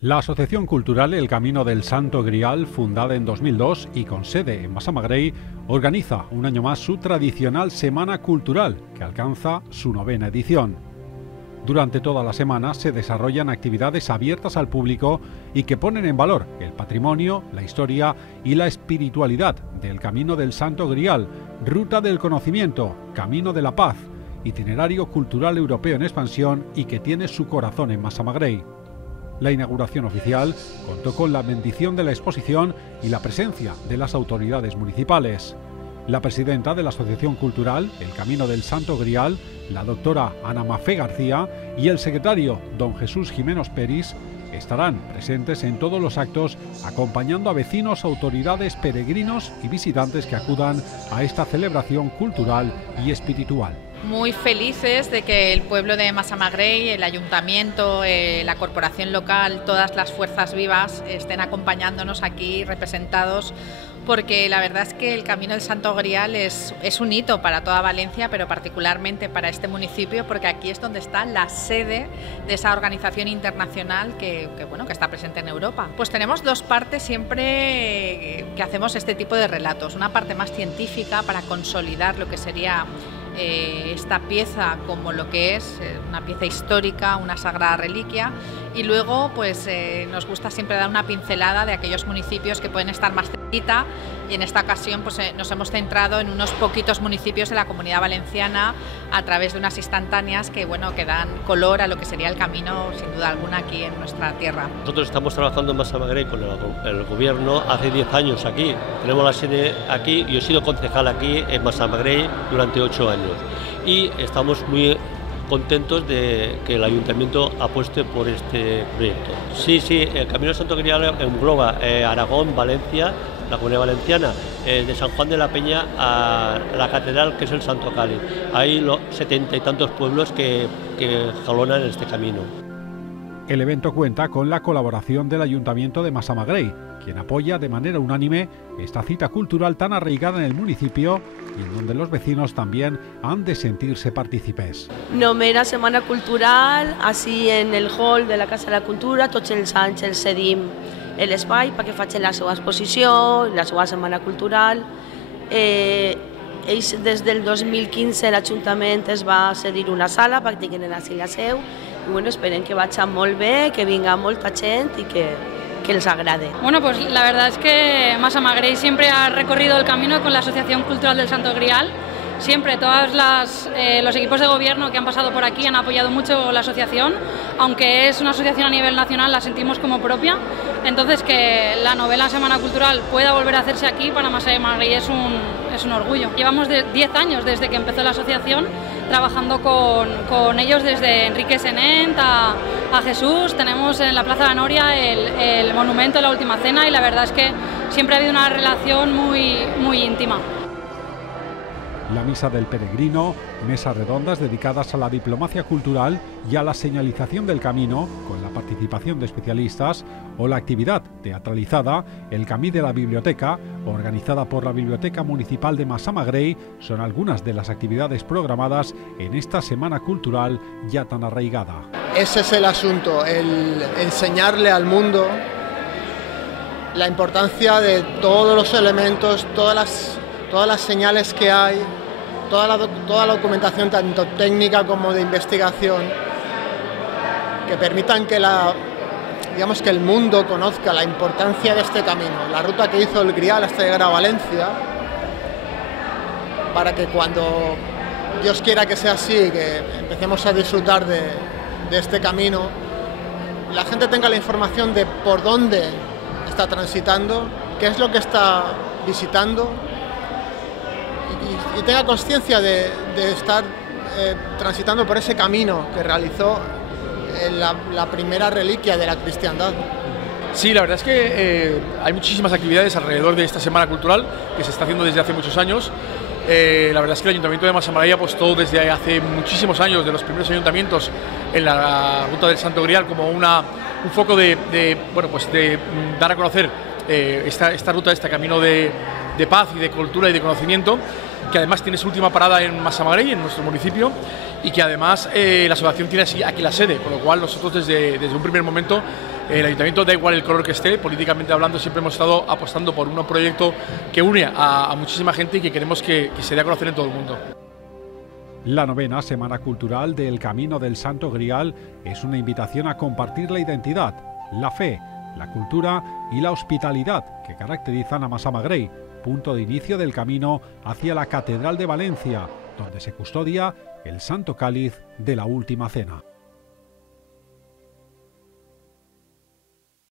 La Asociación Cultural El Camino del Santo Grial, fundada en 2002 y con sede en Massamagrell, organiza un año más su tradicional Semana Cultural, que alcanza su 9ª edición. Durante toda la semana se desarrollan actividades abiertas al público y que ponen en valor el patrimonio, la historia y la espiritualidad del Camino del Santo Grial, ruta del conocimiento, camino de la paz, itinerario cultural europeo en expansión y que tiene su corazón en Massamagrell. La inauguración oficial contó con la bendición de la exposición y la presencia de las autoridades municipales. La presidenta de la Asociación Cultural El Camino del Santo Grial, la doctora Ana Mafé García, y el secretario don Jesús Jiménez Peris estarán presentes en todos los actos, acompañando a vecinos, autoridades, peregrinos y visitantes que acudan a esta celebración cultural y espiritual. Muy felices de que el pueblo de Massamagrell, el ayuntamiento, la corporación local, todas las fuerzas vivas estén acompañándonos aquí representados, porque la verdad es que el Camino del Santo Grial es un hito para toda Valencia, pero particularmente para este municipio, porque aquí es donde está la sede de esa organización internacional que está presente en Europa. Pues tenemos dos partes siempre que hacemos este tipo de relatos, una parte más científica para consolidar lo que sería esta pieza como lo que es una pieza histórica, una sagrada reliquia, y luego pues nos gusta siempre dar una pincelada de aquellos municipios que pueden estar más cerquita, y en esta ocasión pues nos hemos centrado en unos poquitos municipios de la Comunidad Valenciana a través de unas instantáneas que dan color a lo que sería el camino, sin duda alguna, aquí en nuestra tierra. Nosotros estamos trabajando en Massamagrell con el gobierno hace 10 años aquí. Tenemos la sede aquí, yo he sido concejal aquí en Massamagrell durante 8 años y estamos muy contentos de que el ayuntamiento apueste por este proyecto. Sí, el Camino del Santo Grial engloba Aragón, Valencia, la Comunidad Valenciana, de San Juan de la Peña a la catedral, que es el Santo Cáliz. Hay 70 y tantos pueblos que jalonan este camino. El evento cuenta con la colaboración del Ayuntamiento de Massamagrell, quien apoya de manera unánime esta cita cultural tan arraigada en el municipio y en donde los vecinos también han de sentirse partícipes. 9ª Setmana Cultural, així en el hall de la Casa de la Cultura, tots els anys els cedim l'espai perquè facin la seva exposició, la seva setmana cultural. Ells des del 2015 l'Ajuntament es va cedir una sala perquè tinguin així la seu, i esperem que vagi molt bé, que vinga molta gent i que les agrade. Bueno, pues la verdad es que Massamagrell siempre ha recorrido el camino con la Asociación Cultural del Santo Grial. Siempre todos los equipos de gobierno que han pasado por aquí han apoyado mucho la asociación, aunque es una asociación a nivel nacional, la sentimos como propia. Entonces, que la 9ª Semana Cultural pueda volver a hacerse aquí para Massamagrell es un orgullo. Llevamos 10 años desde que empezó la asociación trabajando con ellos, desde Enrique Senent a Jesús. Tenemos en la Plaza de la Noria el monumento de la Última Cena, y la verdad es que siempre ha habido una relación muy íntima. La Misa del Peregrino, mesas redondas dedicadas a la diplomacia cultural y a la señalización del camino, con la participación de especialistas, o la actividad teatralizada El Camí de la Biblioteca, organizada por la Biblioteca Municipal de Massamagrell, son algunas de las actividades programadas en esta Semana Cultural ya tan arraigada. Ese es el asunto, el enseñarle al mundo la importancia de todos los elementos, todas las señales que hay, toda la documentación tanto técnica como de investigación, que permitan que el mundo conozca la importancia de este camino, la ruta que hizo el Grial hasta llegar a Valencia, para que cuando Dios quiera que sea así, que empecemos a disfrutar de este camino, la gente tenga la información de por dónde está transitando, qué es lo que está visitando, y tenga conciencia de estar transitando por ese camino que realizó la primera reliquia de la cristiandad. Sí, la verdad es que hay muchísimas actividades alrededor de esta Semana Cultural que se está haciendo desde hace muchos años. La verdad es que el Ayuntamiento de Massamagrell apostó desde hace muchísimos años, de los primeros ayuntamientos, en la Ruta del Santo Grial como un foco de dar a conocer esta ruta, este camino de paz y de cultura y de conocimiento. que además tiene su última parada en Massamagrell, en nuestro municipio, y que además la asociación tiene aquí la sede, con lo cual nosotros desde un primer momento, el ayuntamiento, da igual el color que esté, políticamente hablando, siempre hemos estado apostando por un proyecto que une a muchísima gente y que queremos que se dé a conocer en todo el mundo. La 9ª Semana Cultural del Camino del Santo Grial es una invitación a compartir la identidad, la fe, la cultura y la hospitalidad que caracterizan a Massamagrell, punto de inicio del camino hacia la Catedral de Valencia, donde se custodia el Santo Cáliz de la Última Cena.